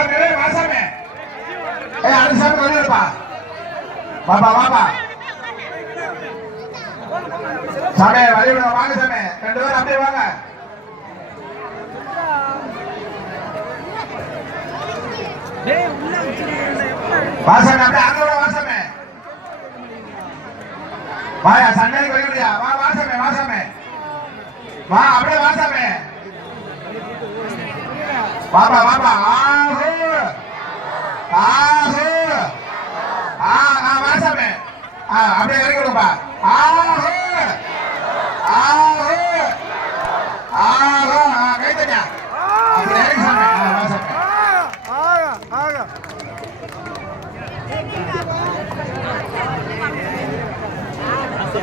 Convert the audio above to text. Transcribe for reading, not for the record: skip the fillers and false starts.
வாசாமி வாசாமி அடுத்த சாமி வந்துடுப்பா பாப்பா பாப்பா சாமி வழிவிட வாங்க சாமி 2 பேரும் அப்படியே வாங்க வாசாமி அப்படியே அங்க வாசாமி வாயா சண்டைக்கு வழிவிடியா வா வாசாமி வாசாமி வா அப்படியே வாசாமி பாப்பா பாப்பா ஆஹு ஆஹு வாசாமி அப்படியே இறங்கி விடுப்பா ஆஹு ஆஹு ஆஹு